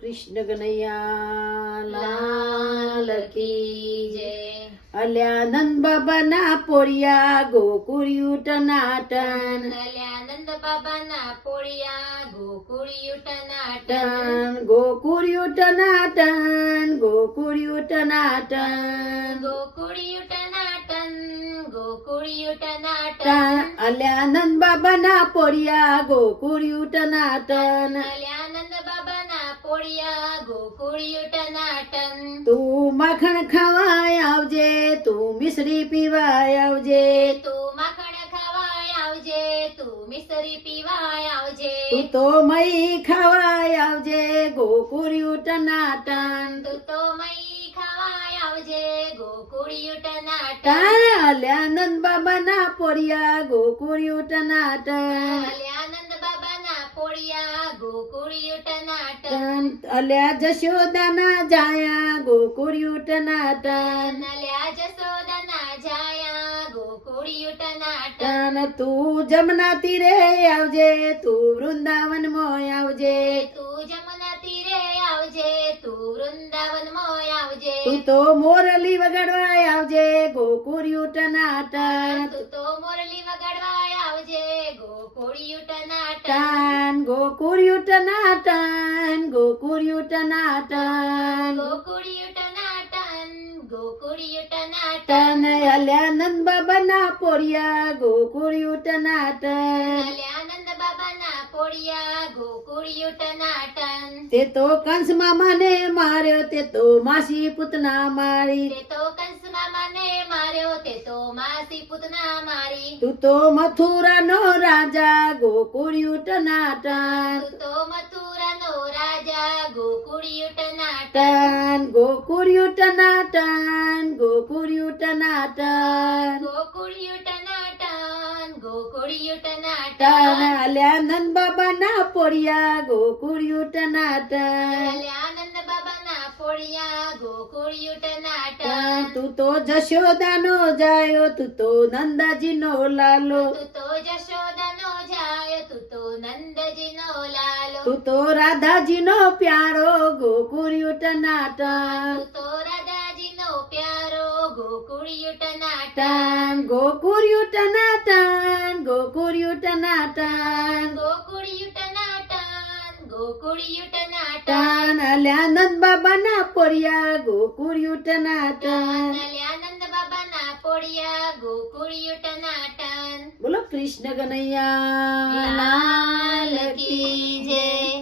કૃષ્ણ કનૈયા લાલ કી જય. અલ્યા નંદ બાબા ના પોળિયા ગોકુળિયું ટનાટન, અલ્યા નંદ બાબા ના પોળિયા ગોકુળિયું ટનાટન, ગોકુળિયું ટનાટન, ગોકુળિયું ટનાટન, ગોકુળિયું ટનાટન, ગોકુળિયું ટનાટન. અલ્યા નંદ બાબા ના પોળિયા ગોકુળિયું ટનાટન, અલ્યા નંદ બાબા ના પોળિયા ગોકુળિયું ટનાટન. તું માખણ ખાવાય આવજે, તું મિશ્રી પીવાય આવજે, તું માખણ ખાવાય આવજે, તું મિસરી પીવાય આવજે, તું તો મઈ ખાવાય આવજે ગોકુળિયું ટનાટન. તું તો મઈ ખાવાય આવજે ગોકુળિયું ટનાટન. અલ્યા નંદ બાબા ના પોળિયા ગોકુળિયું ટનાટન, અલ્યા નંદ બાબા ના પોળિયા ગોકુળિયું ટનાટન. અલ્યા જશોદા ના જાયા ગોકુળિયું ટનાટન, અલ્યા જસોદા ના જાયા ગોકુળિયું ટનાટન. તું જમના તીરે આવજે, તું વૃંદાવન મોય આવજે, તું જમના તીરે આવજે, તું વૃંદાવન મોય આવજે, તું તો મોરલી વગાડવાય આવજે ગોકુળિયું ટનાટન. તું તો મોરલી વગાડવાય આવજે ગોકુળિયું ટનાટન. ગોકુળિયું ટનાટન, ગોકુળિયું ટનાટન, ગોકુળિયું ટનાટન, ગોકુળિયું ટનાટન. અલ્યા નંદ બાબા ના પોળિયા ગોકુળિયું ટનાટન, અલ્યા નંદ બાબા ના પોળિયા ગોકુળિયું ટનાટન. તે તો કંસ મામાને માર્યો, તે તો માસી પૂતના મારી, તે તો કંસ મામાને માર્યો, તે તો માસી પૂતના મારી, તું તો મથુરાનો રાજા ગોકુળિયું ટનાટન, તું તો મથુરાનો રાજા ગોકુળિયું ટનાટન. ગોકુળિયું ટનાટન, ગોકુળિયું ટનાટન, ગોકુળિયું ટનાટન, ગોકુળિયું ટનાટન. અલ્યા નંદ બાબા ના પોળિયા ગોકુળિયું ટનાટન, અલ્યા નંદ બાબા ના પોળિયા ગોકુળિયું ટનાટન. તું તો જશોદાનો જાયો, તું તો નંદાજીનો લાલો, તું તો જશોદાનો જાય, તું તો નંદજીનો લાલો, તું તો રાધાજીનો પ્યારો ગોકુળિયું ટનાટન, તું તો રાધાજીનો પ્યારો ગોકુળિયું ટનાટન. ગોકુળિયું ટનાટન, ગોકુળિયું ટનાટન, ગોકુળિયું ટનાટન, ગોકુળિયું ટનાટન. અલ્યા નંદ બાબા ના પોળિયા ગોકુળિયું ટનાટન. અલ્યા નંદ બાબા ના પોળિયા ગોકુળિયું ટનાટન. બોલો કૃષ્ણ કનૈયા લાલ કી જય.